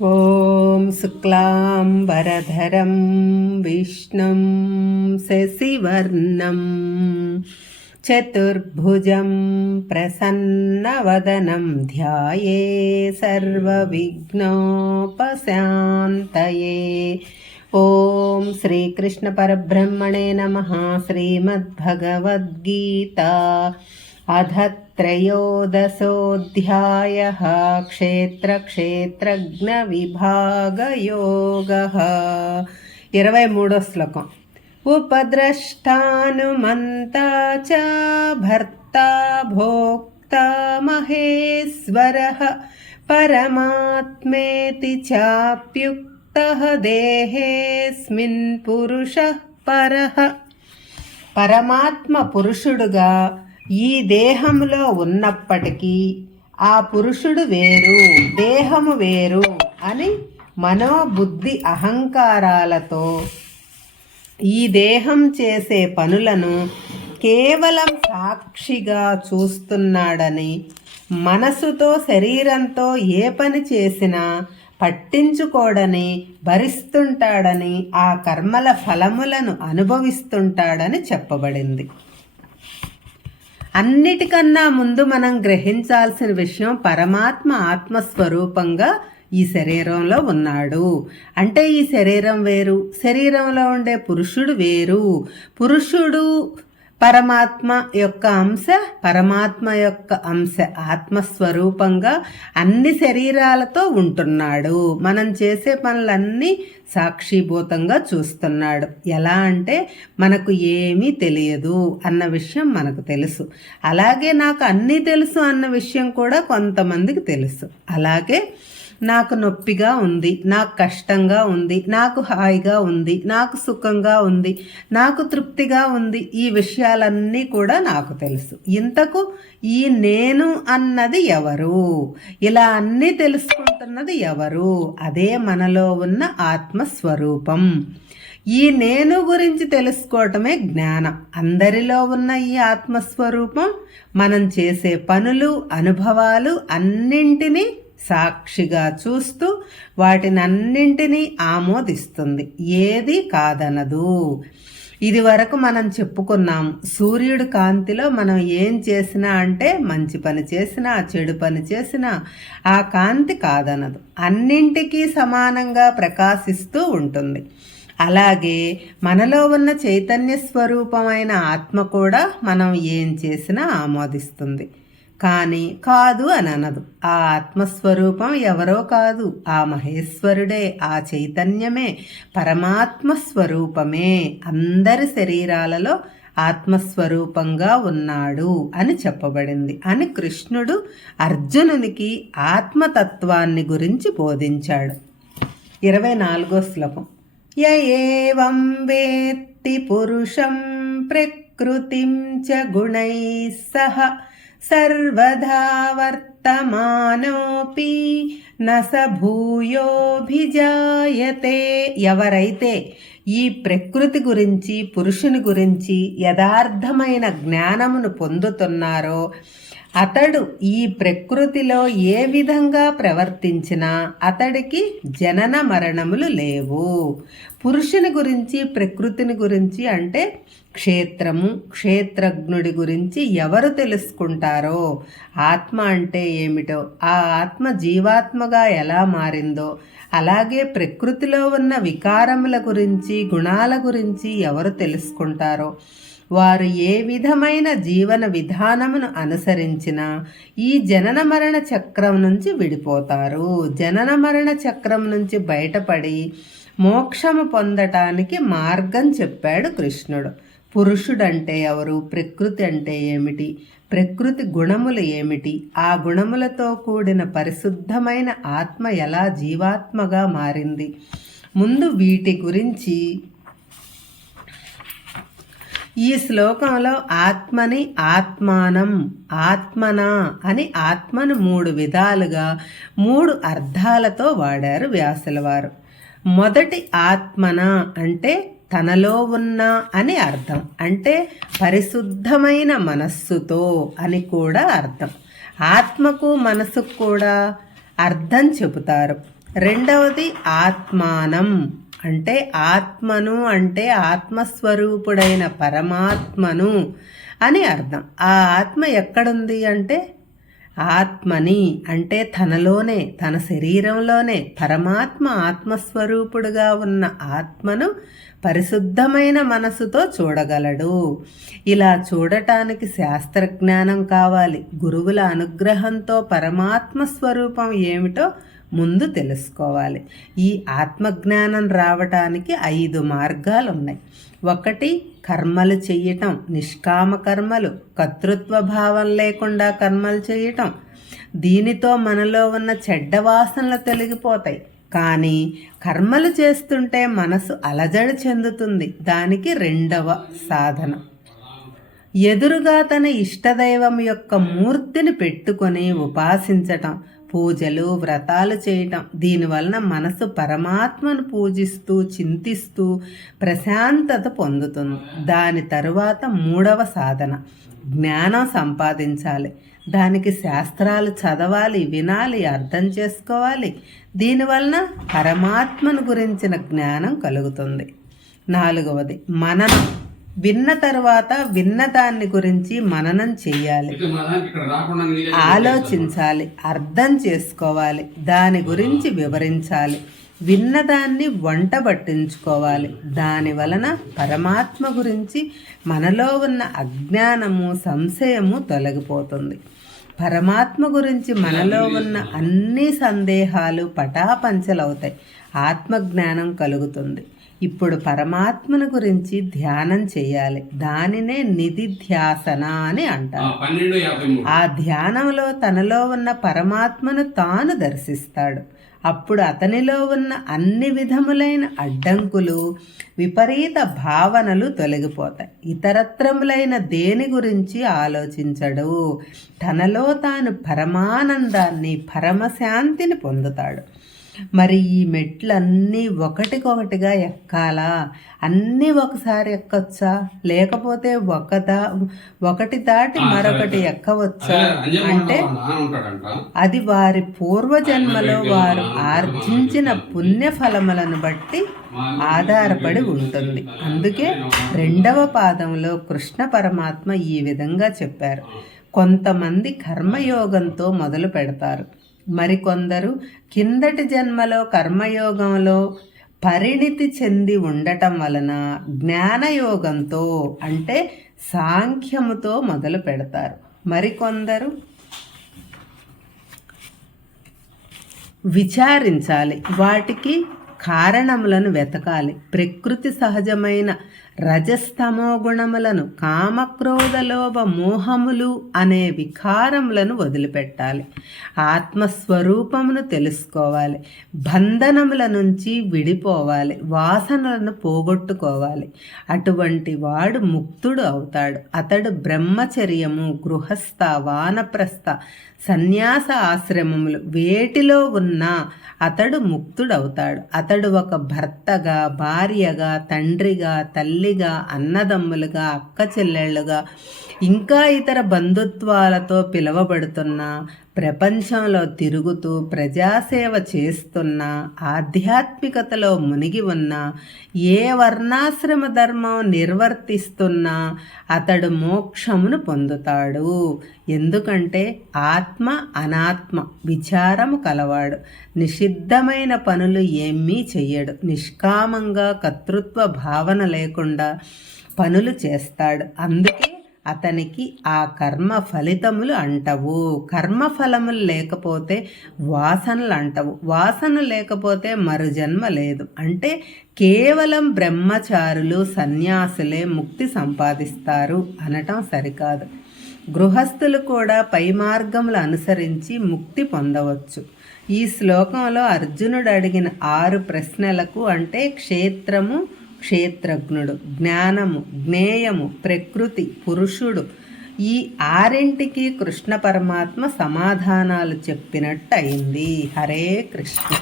ॐ शुक्लाम्बरधरं विष्णुं शशिवर्णं चतुर्भुजं प्रसन्नवदनं ध्याये सर्वविघ्नोपशान्तये। ॐ श्रीकृष्णपरब्रह्मणे नमः। श्रीमद्भगवद्गीता अथ त्रयोदशोऽध्यायः क्षेत्रक्षेत्रज्ञविभागयोगः। 23వ శ్లోకం। ఉపద్రష్టానుమంతా చ భర్తా భోక్తా మహేశ్వరః పరమాత్మేతి చాప్యుక్తః దేహేస్మిన్ పురుషః పరః. పరమాత్మ పురుషుడుగా ఈ దేహంలో ఉన్నప్పటికీ ఆ పురుషుడు వేరు, దేహము వేరు అని మనోబుద్ధి అహంకారాలతో ఈ దేహం చేసే పనులను కేవలం సాక్షిగా చూస్తున్నాడని, మనసుతో శరీరంతో ఏ పని చేసినా పట్టించుకోడని, భరిస్తుంటాడని, ఆ కర్మల ఫలములను అనుభవిస్తుంటాడని చెప్పబడింది. అన్నిటికన్నా ముందు మనం గ్రహించాల్సిన విషయం, పరమాత్మ ఆత్మస్వరూపంగా ఈ శరీరంలో ఉన్నాడు. అంటే ఈ శరీరం వేరు, శరీరంలో ఉండే పురుషుడు వేరు. పురుషుడు పరమాత్మ యొక్క అంశ, పరమాత్మ యొక్క అంశ ఆత్మస్వరూపంగా అన్ని శరీరాలతో ఉంటున్నాడు. మనం చేసే పనులన్నీ సాక్షిభూతంగా చూస్తున్నాడు. ఎలా అంటే మనకు ఏమీ తెలియదు అన్న విషయం మనకు తెలుసు. అలాగే నాకు అన్నీ తెలుసు అన్న విషయం కూడా కొంతమందికి తెలుసు. అలాగే నాకు నొప్పిగా ఉంది, నాకు కష్టంగా ఉంది, నాకు హాయిగా ఉంది, నాకు సుఖంగా ఉంది, నాకు తృప్తిగా ఉంది, ఈ విషయాలన్నీ కూడా నాకు తెలుసు. ఇంతకు ఈ నేను అన్నది ఎవరు? ఇలా అన్నీ తెలుసుకుంటున్నది ఎవరు? అదే మనలో ఉన్న ఆత్మస్వరూపం. ఈ నేను గురించి తెలుసుకోవటమే జ్ఞానం. అందరిలో ఉన్న ఈ ఆత్మస్వరూపం మనం చేసే పనులు, అనుభవాలు అన్నింటినీ సాక్షిగా చూస్తూ వాటినన్నింటినీ ఆమోదిస్తుంది, ఏది కాదనదు. ఇది వరకు మనం చెప్పుకున్నాం, సూర్యుడి కాంతిలో మనం ఏం చేసినా అంటే మంచి పని చేసినా చెడు పని చేసినా ఆ కాంతి కాదనదు, అన్నింటికీ సమానంగా ప్రకాశిస్తూ ఉంటుంది. అలాగే మనలో ఉన్న చైతన్య స్వరూపమైన ఆత్మ కూడా మనం ఏం చేసినా ఆమోదిస్తుంది, కానీ కాదు అని అనదు. ఆ ఆత్మస్వరూపం ఎవరో కాదు, ఆ మహేశ్వరుడే, ఆ చైతన్యమే, పరమాత్మ స్వరూపమే అందరి శరీరాలలో ఆత్మస్వరూపంగా ఉన్నాడు అని చెప్పబడింది అని కృష్ణుడు అర్జునునికి ఆత్మతత్వాన్ని గురించి బోధించాడు. 24వ శ్లోకం. య ఏవం వేత్తి పురుషం ప్రకృతిం చ గుణైః సహ సర్వదా వర్తమానోపి న స భూయోభిజాయతే. ఎవరైతే ఈ ప్రకృతి గురించి, పురుషుని గురించి యథార్థమైన జ్ఞానమును పొందుతున్నారో అతడు ఈ ప్రకృతిలో ఏ విధంగా ప్రవర్తించినా అతడికి జనన మరణములు లేవు. పురుషుని గురించి, ప్రకృతిని గురించి అంటే క్షేత్రము, క్షేత్రజ్ఞుడి గురించి ఎవరు తెలుసుకుంటారో, ఆత్మ అంటే ఏమిటో, ఆ ఆత్మ జీవాత్మగా ఎలా మారిందో, అలాగే ప్రకృతిలో ఉన్న వికారముల గురించి, గుణాల గురించి ఎవరు తెలుసుకుంటారో వారు ఏ విధమైన జీవన విధానమును అనుసరించినా ఈ జనన మరణ చక్రం నుంచి విడిపోతారు. జనన మరణ చక్రం నుంచి బయటపడి మోక్షము పొందటానికి మార్గం చెప్పాడు కృష్ణుడు. పురుషుడంటే ఎవరు? ప్రకృతి అంటే ఏమిటి? ప్రకృతి గుణములు ఏమిటి? ఆ గుణములతో కూడిన పరిశుద్ధమైన ఆత్మ ఎలా జీవాత్మగా మారింది? ముందు వీటి గురించి ఈ శ్లోకంలో ఆత్మని ఆత్మానం, ఆత్మన అని ఆత్మను 3 విధాలుగా 3 అర్థాలతో వాడారు వ్యాసుల వారు. మొదటి ఆత్మన అంటే తనలో ఉన్న అని అర్థం, అంటే పరిశుద్ధమైన మనస్సుతో అని కూడా అర్థం. ఆత్మకు మనసుకు కూడా అర్థం చెబుతారు. రెండవది ఆత్మానం అంటే ఆత్మను అంటే ఆత్మస్వరూపుడైన పరమాత్మను అని అర్థం. ఆ ఆత్మ ఎక్కడుంది అంటే ఆత్మని అంటే తనలోనే, తన శరీరంలోనే పరమాత్మ ఆత్మస్వరూపుడుగా ఉన్న ఆత్మను పరిశుద్ధమైన మనసుతో చూడగలడు. ఇలా చూడటానికి శాస్త్రజ్ఞానం కావాలి. గురువుల అనుగ్రహంతో పరమాత్మ స్వరూపం ఏమిటో ముందు తెలుసుకోవాలి. ఈ ఆత్మజ్ఞానం రావటానికి 5 మార్గాలు ఉన్నాయి. 1 కర్మలు చెయ్యటం, నిష్కామ కర్మలు, కర్తృత్వ భావం లేకుండా కర్మలు చేయటం. దీనితో మనలో ఉన్న చెడ్డ వాసనలు తొలగిపోతాయి. కానీ కర్మలు చేస్తుంటే మనసు అలజడి చెందుతుంది. దానికి 2వ సాధన ఎదురుగా తన ఇష్టదైవం యొక్క మూర్తిని పెట్టుకొని ఉపాసించటం, పూజలు వ్రతాలు చేయటం. దీనివలన మనసు పరమాత్మను పూజిస్తూ చింతిస్తూ ప్రశాంతత పొందుతుంది. దాని తరువాత 3వ సాధన జ్ఞానం సంపాదించాలి. దానికి శాస్త్రాలు చదవాలి, వినాలి, అర్థం చేసుకోవాలి. దీనివలన పరమాత్మను గురించిన జ్ఞానం కలుగుతుంది. 4వది మననం. విన్న తర్వాత విన్నదాన్ని గురించి మననం చెయ్యాలి, ఆలోచించాలి, అర్థం చేసుకోవాలి, దాని గురించి వివరించాలి, విన్నదాన్ని వంట పట్టించుకోవాలి. దాని వలన పరమాత్మ గురించి మనలో ఉన్న అజ్ఞానము సంశయము తొలగిపోతుంది. పరమాత్మ గురించి మనలో ఉన్న అన్ని సందేహాలు పటాపంచలవుతాయి. ఆత్మజ్ఞానం కలుగుతుంది. ఇప్పుడు పరమాత్మను గురించి ధ్యానం చేయాలి. దానినే నిధిధ్యాసన అని అంటారు. ఆ ధ్యానంలో తనలో ఉన్న పరమాత్మను తాను దర్శిస్తాడు. అప్పుడు అతనిలో ఉన్న అన్ని విధములైన అడ్డంకులు, విపరీత భావనలు తొలగిపోతాయి. ఇతరత్రములైన దేని గురించి ఆలోచించడు. తనలో తాను పరమానందాన్ని, పరమశాంతిని పొందుతాడు. మరి ఈ మెట్లన్నీ ఒకటికొకటిగా ఎక్కాలా? అన్నీ ఒకసారి ఎక్కొచ్చా? లేకపోతే ఒకటి దాటి మరొకటి ఎక్కవచ్చా అంటే అది వారి పూర్వజన్మలో వారు ఆర్జించిన పుణ్యఫలములను బట్టి ఆధారపడి ఉంటుంది. అందుకే 2వ పాదంలో కృష్ణ పరమాత్మ ఈ విధంగా చెప్పారు. కొంతమంది కర్మయోగంతో మొదలు పెడతారు. మరికొందరు కిందటి జన్మలో కర్మయోగంలో పరిణితి చెంది ఉండటం వలన జ్ఞానయోగంతో అంటే సాంఖ్యముతో మొదలు పెడతారు. మరికొందరు విచారించాలి, వాటికి కారణములను వెతకాలి. ప్రకృతి సహజమైన రజస్తమో గుణములను, కామక్రోధలోభ మోహములు అనే వికారములను వదిలిపెట్టాలి. ఆత్మస్వరూపమును తెలుసుకోవాలి. బంధనముల నుంచి విడిపోవాలి. వాసనలను పోగొట్టుకోవాలి. అటువంటి వాడు ముక్తుడు అవుతాడు. అతడు బ్రహ్మచర్యము, గృహస్థ, వానప్రస్థ, సన్యాస ఆశ్రమములు వేటిలో ఉన్నా అతడు ముక్తుడవుతాడు. అతడు ఒక భర్తగా, భార్యగా, తండ్రిగా, తల్లిగా, అన్నదమ్ములుగా, అక్క చెల్లెళ్ళుగా, ఇంకా ఇతర బంధుత్వాలతో పిలువబడుతున్న, ప్రపంచంలో తిరుగుతూ ప్రజాసేవ చేస్తున్న, ఆధ్యాత్మికతలో మునిగి ఉన్న, ఏ వర్ణాశ్రమ ధర్మం నిర్వర్తిస్తున్నా అతడు మోక్షమును పొందుతాడు. ఎందుకంటే ఆత్మ అనాత్మ విచారము కలవాడు. నిషిద్ధమైన పనులు ఏమీ చెయ్యడు. నిష్కామంగా కర్తృత్వ భావన లేకుండా పనులు చేస్తాడు. అందుకే అతనికి ఆ కర్మ ఫలితములు అంటవు. కర్మఫలములు లేకపోతే వాసనలు అంటవు. వాసన లేకపోతే మరు జన్మ లేదు. అంటే కేవలం బ్రహ్మచారులు, సన్యాసులే ముక్తి సంపాదిస్తారు అనటం సరికాదు. గృహస్థులు కూడా పై మార్గములు అనుసరించి ముక్తి పొందవచ్చు. ఈ శ్లోకంలో అర్జునుడు అడిగిన 6 ప్రశ్నలకు అంటే క్షేత్రము, క్షేత్రజ్ఞుడు, జ్ఞానము, జ్ఞేయము, ప్రకృతి, పురుషుడు, ఈ 6ంటికి కృష్ణ పరమాత్మ సమాధానాలు చెప్పినట్టు అయింది. హరే కృష్ణ.